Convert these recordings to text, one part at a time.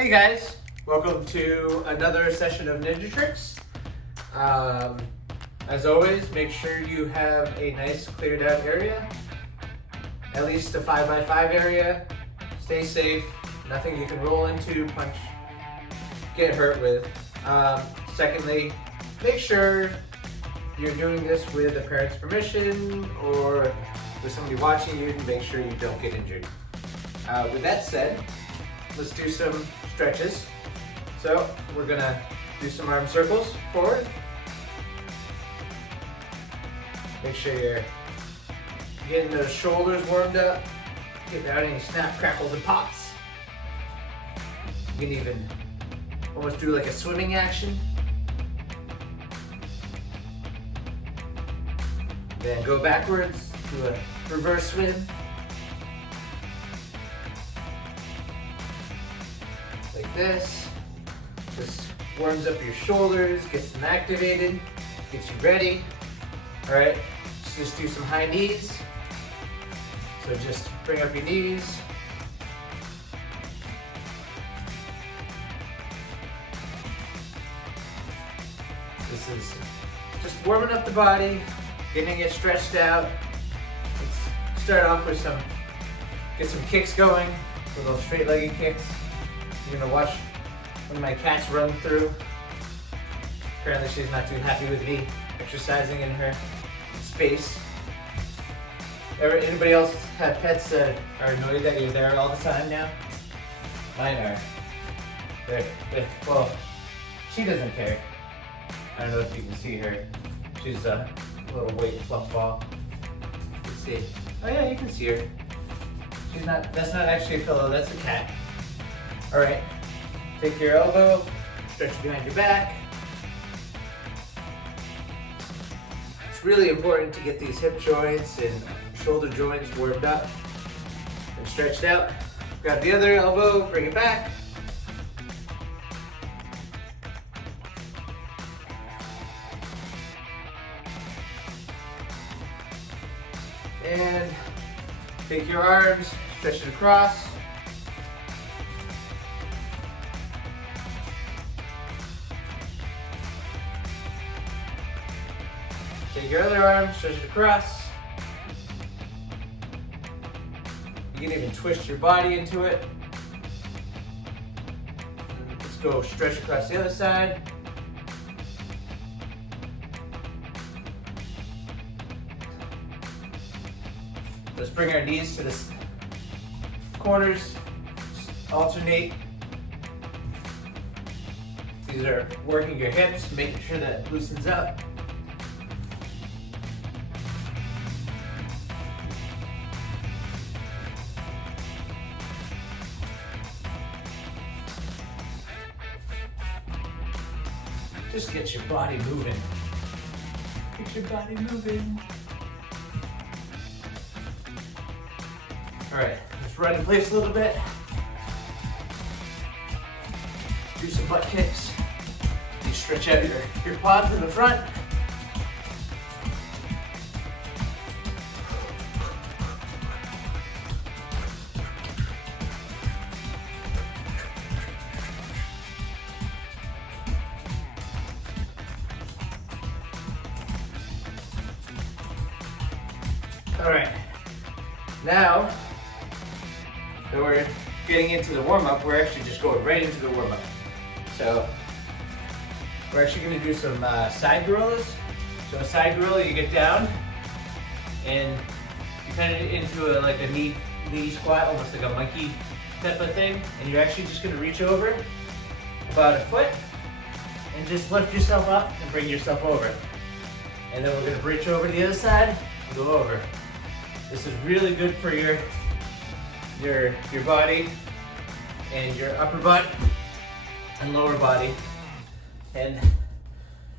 Hey guys, welcome to another session of Ninja Trix. As always, make sure you have a nice cleared out area, at least a 5x5 area. Stay safe, nothing you can roll into, punch, get hurt with. Secondly, make sure you're doing this with a parent's permission or with somebody watching you to make sure you don't get injured. With that said, let's do some stretches. So we're gonna do some arm circles forward. Make sure you're getting those shoulders warmed up, getting out any snap, crackles, and pops. You can even almost do like a swimming action. Then go backwards, do a reverse swim. Like this. Just warms up your shoulders, gets them activated, gets you ready. All right, just do some high knees. So just bring up your knees. This is just warming up the body, getting it stretched out. Let's start off with get some kicks going, little straight-legged kicks. You're gonna watch one of my cats run through. Apparently she's not too happy with me exercising in her space. Anybody else have pets that are annoyed that you're there all the time now? Mine are. Well, she doesn't care. I don't know if you can see her. She's a little white fluff ball. Let's see. Oh yeah, you can see her. That's not actually a pillow, that's a cat. All right, take your elbow, stretch it behind your back. It's really important to get these hip joints and shoulder joints warmed up and stretched out. Grab the other elbow, bring it back. And take your arms, stretch it across. Take your other arm, stretch it across. You can even twist your body into it. Let's go stretch across the other side. Let's bring our knees to the corners, just alternate. These are working your hips, making sure that it loosens up. Just get your body moving. Get your body moving. All right, let's run in place a little bit. Do some butt kicks. You stretch out your quads in the front. All right, now that we're getting into the warm-up, we're actually just going right into the warm-up. So we're actually gonna do some side gorillas. So a side gorilla, you get down and you kind of into like a knee squat, almost like a monkey type of thing. And you're actually just gonna reach over about a foot and just lift yourself up and bring yourself over. And then we're gonna reach over to the other side and go over. This is really good for your body and your upper butt and lower body. And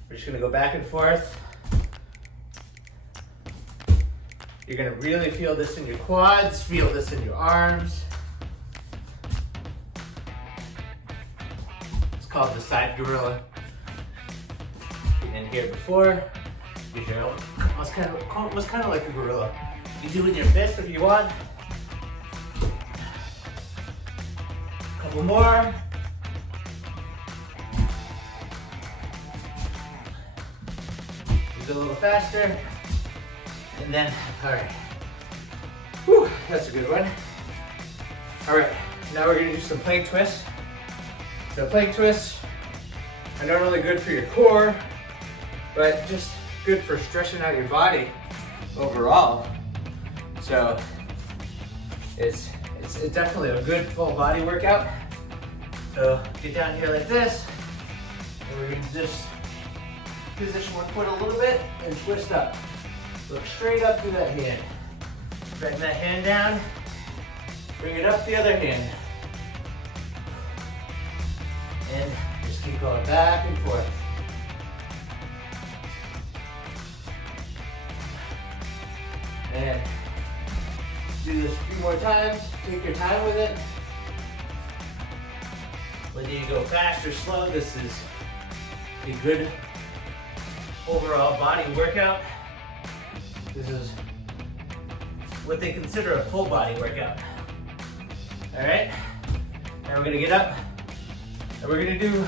we're just gonna go back and forth. You're gonna really feel this in your quads, feel this in your arms. It's called the side gorilla. And here before, was kind of like a gorilla. You do with your fist if you want. Couple more. it a little faster. And then, all right. Whew, that's a good one. All right, now we're gonna do some plank twists. So plank twists are not only good for your core, but just good for stretching out your body overall. So it's definitely a good full body workout. So get down here like this, and we're gonna just position one foot a little bit and twist up. Look straight up through that hand. Bring that hand down, bring it up the other hand. And just keep going back and forth. And do this a few more times. Take your time with it. Whether you go fast or slow, this is a good overall body workout. This is what they consider a full body workout. All right, now we're gonna get up and we're gonna do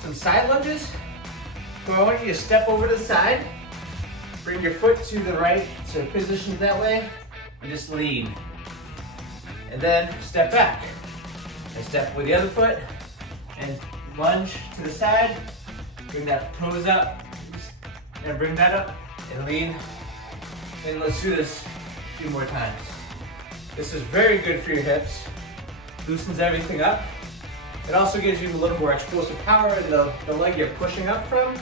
some side lunges. So I want you to step over to the side, bring your foot to the right, so position it that way, and just lean. And then step back. And step with the other foot, and lunge to the side, bring that toes up, and bring that up, and lean. And let's do this a few more times. This is very good for your hips, loosens everything up. It also gives you a little more explosive power in the leg you're pushing up from.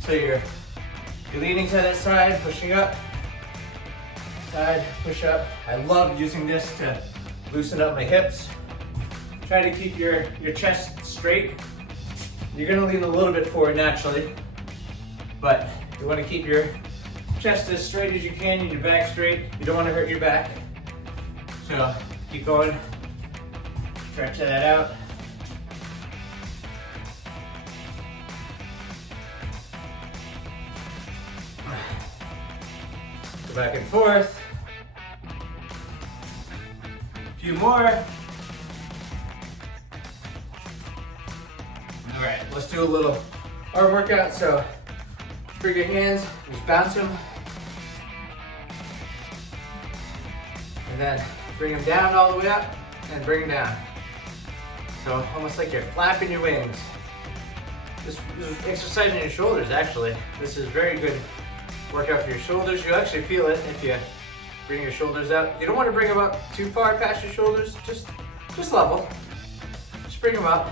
So you're leaning to that side, pushing up, side, push up. I love using this to loosen up my hips. Try to keep your chest straight. You're gonna lean a little bit forward naturally, but you wanna keep your chest as straight as you can and your back straight. You don't wanna hurt your back. So keep going, stretch that out. Go back and forth. A few more. All right, let's do a little arm workout. So bring your hands, just bounce them. And then bring them down all the way up and bring them down. So almost like you're flapping your wings. This is exercising your shoulders actually. This is very good workout for your shoulders. You'll actually feel it if you bring your shoulders up. You don't want to bring them up too far past your shoulders, just level. Just bring them up.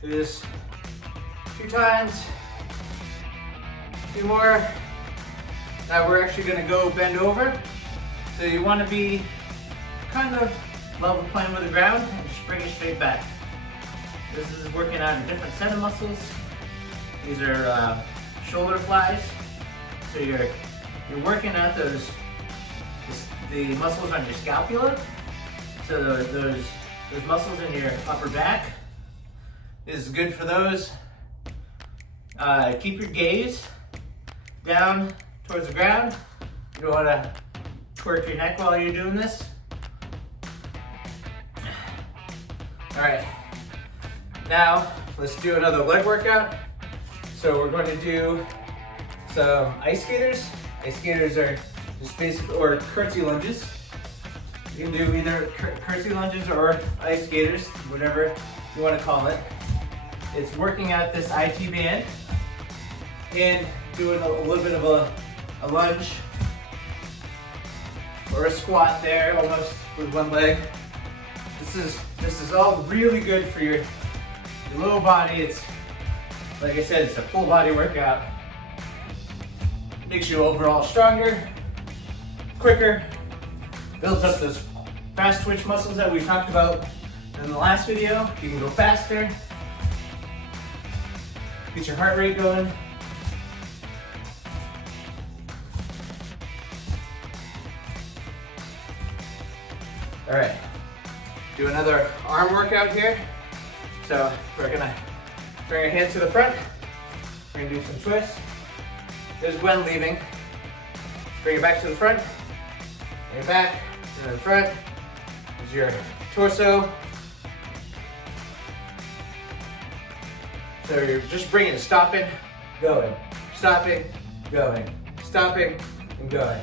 Do this a few times, a few more. Now we're actually gonna go bend over. So you wanna be kind of level playing with the ground and just bring it straight back. This is working on a different set of muscles. These are shoulder flies. So you're working out the muscles on your scapula. So those muscles in your upper back. This is good for those. Keep your gaze down towards the ground. You don't want to twerk your neck while you're doing this. All right, now let's do another leg workout. So we're going to do some ice skaters. Ice skaters are just basic, or curtsy lunges. You can do either curtsy lunges or ice skaters, whatever you want to call it. It's working out this IT band and doing a little bit of a lunge or a squat there, almost with one leg. This is all really good for your lower body. It's, like I said, it's a full body workout. Makes you overall stronger, quicker, builds up those fast twitch muscles that we talked about in the last video. You can go faster, get your heart rate going. All right, do another arm workout here. So we're gonna bring our hands to the front. We're gonna do some twists. There's Gwen leaving. Bring it back to the front. Bring it back to the front. There's your torso. So you're just bringing it, stopping, going, stopping, going, stopping, and going.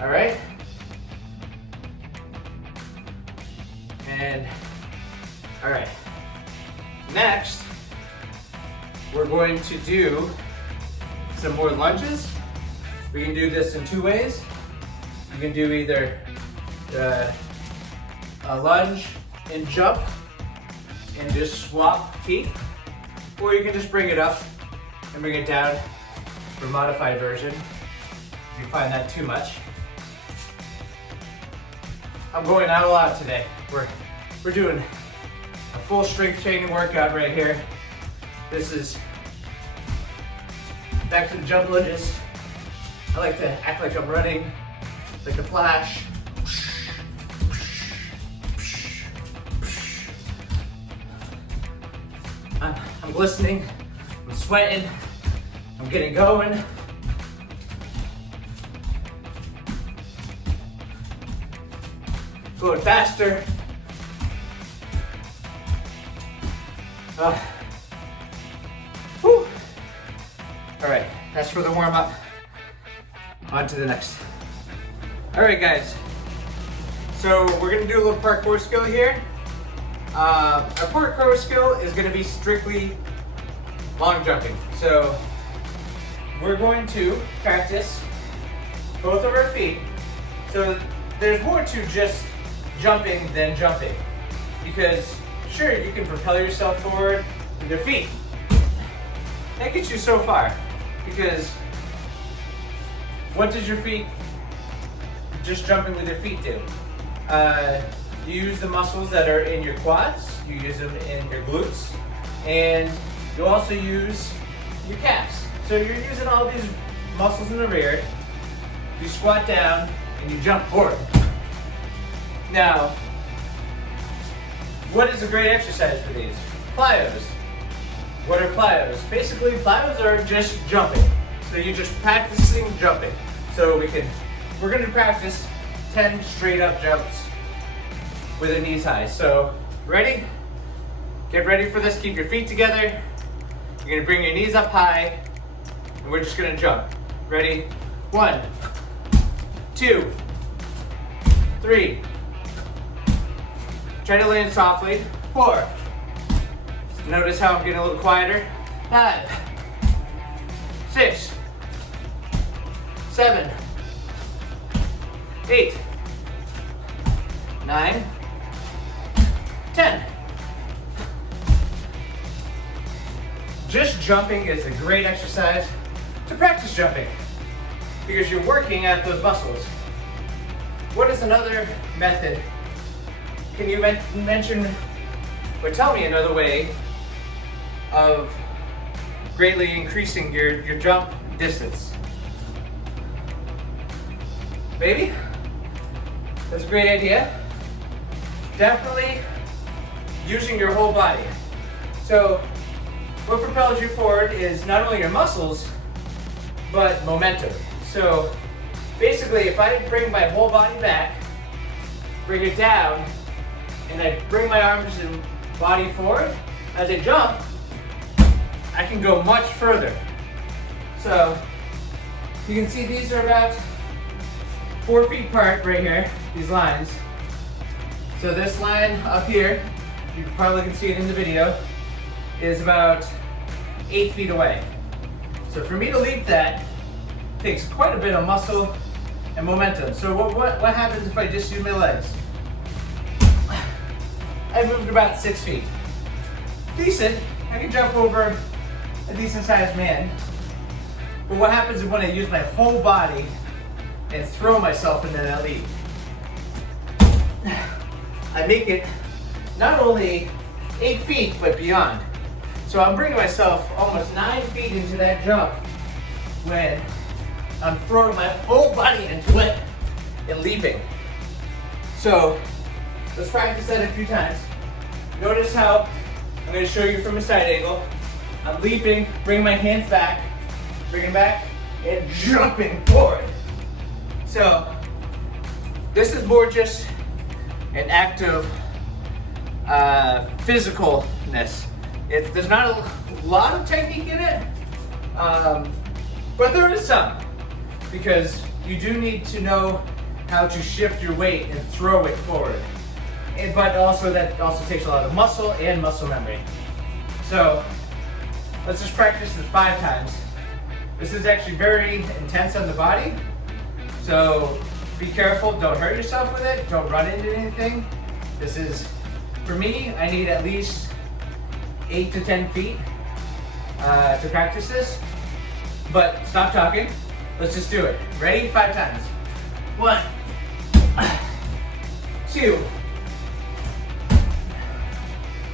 All right? And, all right. Next, we're going to do some more lunges. We can do this in two ways. You can do either a lunge and jump and just swap feet, or you can just bring it up and bring it down for a modified version if you find that too much. I'm going out a lot today. We're doing a full strength training workout right here. This is back to the jump lunges. I like to act like I'm running, like a flash. I'm glistening, I'm sweating, I'm getting going. Going faster. Whew. All right, that's for the warm up. On to the next. All right, guys. So we're gonna do a little parkour skill here. Our parkour skill is gonna be strictly long jumping. So we're going to practice both of our feet. So there's more to just jumping than jumping. Because sure, you can propel yourself forward with your feet. That gets you so far. Because what does your feet, just jumping with your feet do? You use the muscles that are in your quads, you use them in your glutes, and you also use your calves. So you're using all these muscles in the rear, you squat down, and you jump forward. Now, what is a great exercise for these? Plyos. What are plyos? Basically, plyos are just jumping. So you're just practicing jumping. So we're gonna practice 10 straight up jumps with the knees high. So, ready? Get ready for this, keep your feet together. You're gonna bring your knees up high, and we're just gonna jump. Ready? 1, 2, 3. Try to land softly. 4. Notice how I'm getting a little quieter. 5, 6, 7, 8, 9, 10. Just jumping is a great exercise to practice jumping because you're working at those muscles. What is another method? Can you mention or tell me another way of greatly increasing your jump distance? Maybe? That's a great idea. Definitely using your whole body. So what propels you forward is not only your muscles, but momentum. So basically, if I bring my whole body back, bring it down, and I bring my arms and body forward, as I jump, I can go much further. So you can see these are about 4 feet apart right here, these lines. So this line up here, you probably can see it in the video, is about 8 feet away. So for me to leap that takes quite a bit of muscle and momentum. So what happens if I just use my legs? I moved about 6 feet. Decent, I can jump over a decent sized man. But what happens is when I use my whole body and throw myself into that leap, I make it not only 8 feet, but beyond. So I'm bringing myself almost 9 feet into that jump when I'm throwing my whole body into it and leaping. So let's practice that a few times. Notice how I'm going to show you from a side angle. I'm leaping, bringing my hands back, bringing back, and jumping forward. So this is more just an act of physicalness. There's not a lot of technique in it. But there is some, because you do need to know how to shift your weight and throw it forward. But also that also takes a lot of muscle and muscle memory. So let's just practice this 5 times. This is actually very intense on the body, so be careful, don't hurt yourself with it, don't run into anything. This is, for me, I need at least 8 to 10 feet to practice this. But stop talking, let's just do it. Ready? 5 times. 1, 2,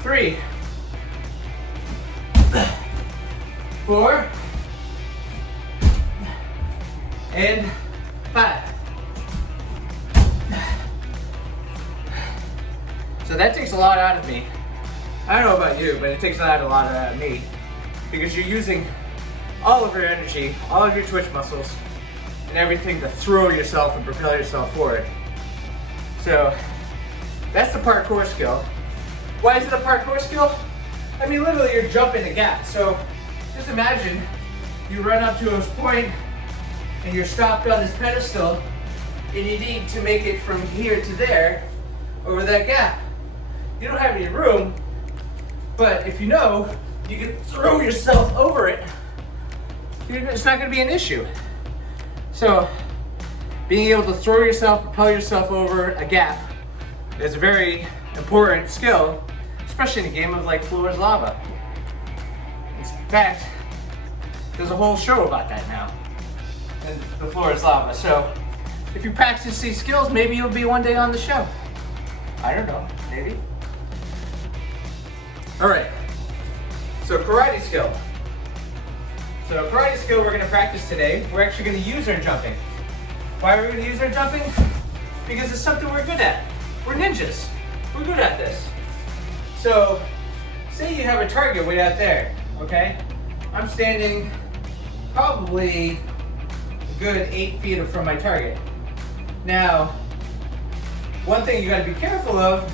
3, 4, and 5. So that takes a lot out of me. I don't know about you, but it takes a lot out of me, because you're using all of your energy, all of your twitch muscles, and everything to throw yourself and propel yourself forward. So that's the parkour skill. Why is it a parkour skill? I mean, literally you're jumping a gap. So just imagine you run up to this point and you're stopped on this pedestal and you need to make it from here to there over that gap. You don't have any room, but if you know, you can throw yourself over it. It's not going to be an issue. So being able to throw yourself, propel yourself over a gap is a very important skill, especially in a game of like Floor is Lava. In fact, there's a whole show about that now, and the Floor is Lava. So if you practice these skills, maybe you'll be one day on the show. I don't know, maybe. All right, so karate skill. So karate skill we're gonna practice today, we're actually gonna use our jumping. Why are we gonna use our jumping? Because it's something we're good at. We're ninjas, we're good at this. So, say you have a target way out there, okay? I'm standing probably a good 8 feet from my target. Now, one thing you gotta be careful of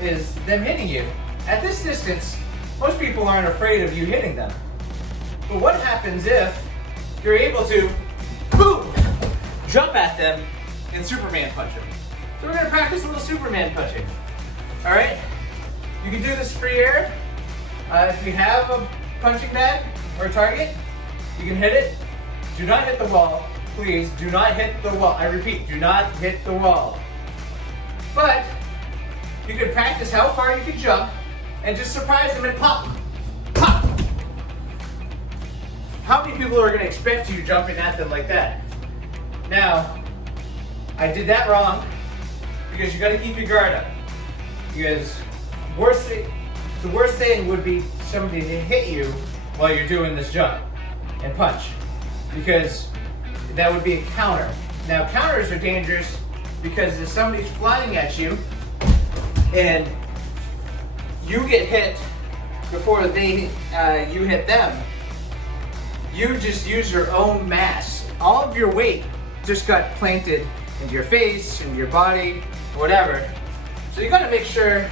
is them hitting you. At this distance, most people aren't afraid of you hitting them. But what happens if you're able to, boom, jump at them and Superman punch them? So we're gonna practice a little Superman punching, all right? You can do this free air. If you have a punching bag or a target, you can hit it. Do not hit the wall, please. Do not hit the wall. I repeat, do not hit the wall. But you can practice how far you can jump and just surprise them and pop, pop. How many people are gonna expect you jumping at them like that? Now, I did that wrong because you gotta keep your guard up. Because the worst thing would be somebody to hit you while you're doing this jump and punch, because that would be a counter. Now counters are dangerous because if somebody's flying at you and you get hit before you hit them, you just use your own mass. All of your weight just got planted into your face, into your body, whatever. So you gotta make sure,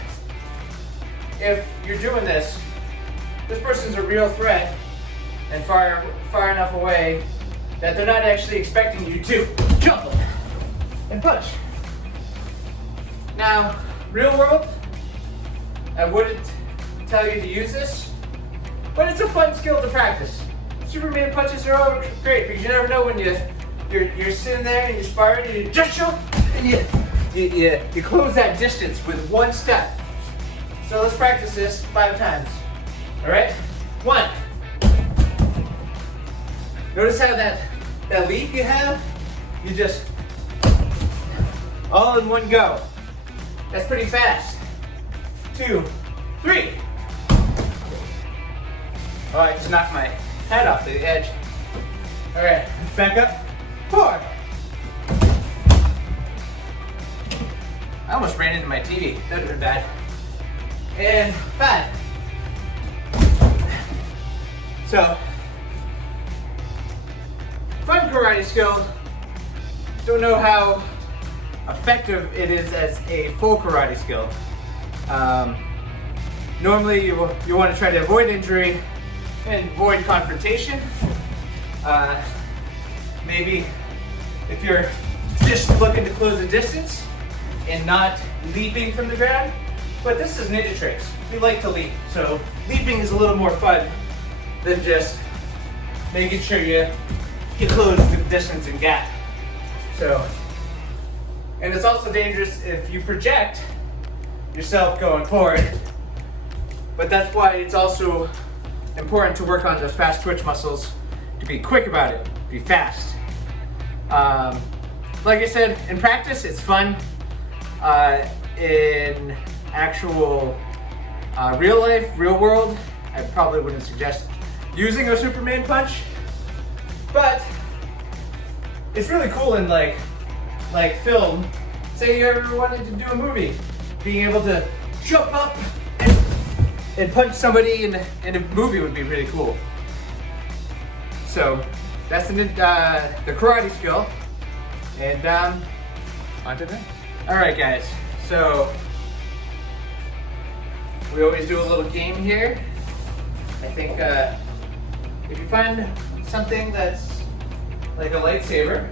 if you're doing this person's a real threat and far enough away that they're not actually expecting you to jump and punch. Now, real world, I wouldn't tell you to use this, but it's a fun skill to practice. Superman punches are all great because you never know when you're sitting there and you're sparring and you just jump and you close that distance with one step. So let's practice this 5 times. All right? 1. Notice how that leap you have, you just all in one go. That's pretty fast. 2, 3. Oh, I just knocked my head off the edge. All right, back up. 4. I almost ran into my TV. That would have been bad. And 5. So, fun karate skill. Don't know how effective it is as a full karate skill. Normally you want to try to avoid injury, and avoid confrontation. Maybe if you're just looking to close the distance and not leaping from the ground. But this is Ninja Trix. We like to leap, so leaping is a little more fun than just making sure you close the distance and gap. So, and it's also dangerous if you project yourself going forward. But that's why it's also important to work on those fast twitch muscles, to be quick about it, be fast. Like I said, in practice, it's fun. In actual real life, real world, I probably wouldn't suggest using a Superman punch, but it's really cool in like film. Say you ever wanted to do a movie, being able to jump up and punch somebody in a movie would be really cool. So that's the karate skill, and on to that. All right, guys. So we always do a little game here. I think if you find something that's like a lightsaber,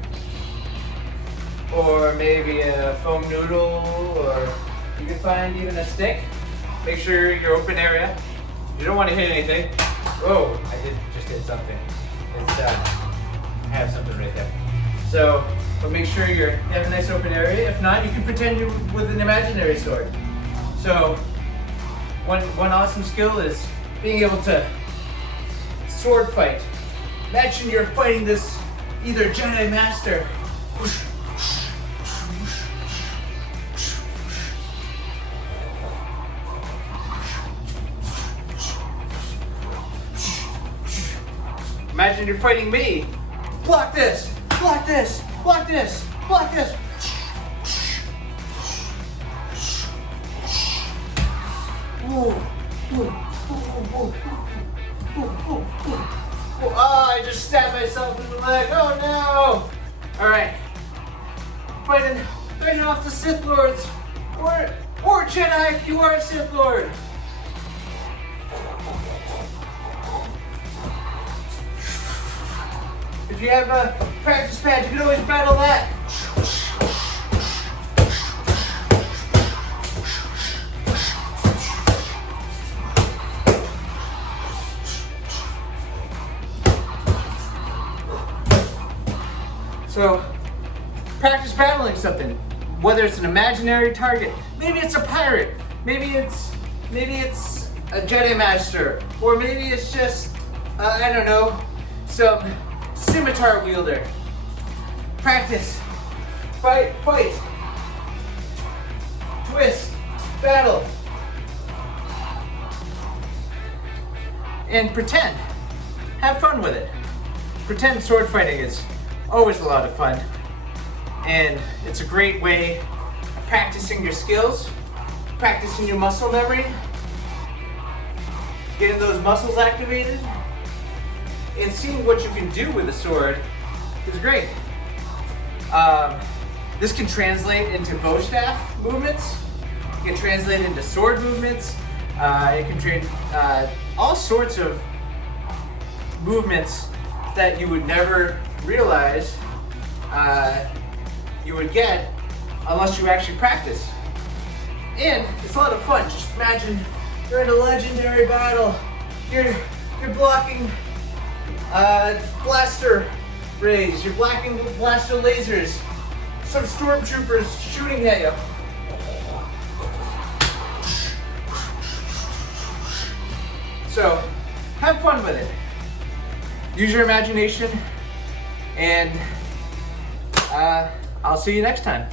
or maybe a foam noodle, or you can find even a stick, make sure your open area. You don't want to hit anything. Whoa, I just hit something. It's, I have something right there. So, but make sure you have a nice open area. If not, you can pretend you're with an imaginary sword. So, one awesome skill is being able to sword fight. Imagine you're fighting this either Jedi Master. Imagine you're fighting me. Block this, block this, block this, block this. Oh, I just stabbed myself in the leg. Oh no! Alright. Fighting off the Sith Lords. Or Jedi if you are a Sith Lord. If you have a practice pad, you can always battle that. So, practice battling something, whether it's an imaginary target, maybe it's a pirate, maybe it's a Jedi Master, or maybe it's just, I don't know, some scimitar wielder. Practice, fight, twist, battle, and pretend. Have fun with it. Pretend sword fighting is always a lot of fun, and it's a great way of practicing your skills, practicing your muscle memory, getting those muscles activated, and seeing what you can do with a sword is great. This can translate into bow staff movements, it can translate into sword movements, it can train all sorts of movements that you would never realize you would get unless you actually practice. And it's a lot of fun. Just imagine you're in a legendary battle. You're blocking blaster rays. You're blocking blaster lasers. Some stormtroopers shooting at you. So have fun with it. Use your imagination, and I'll see you next time.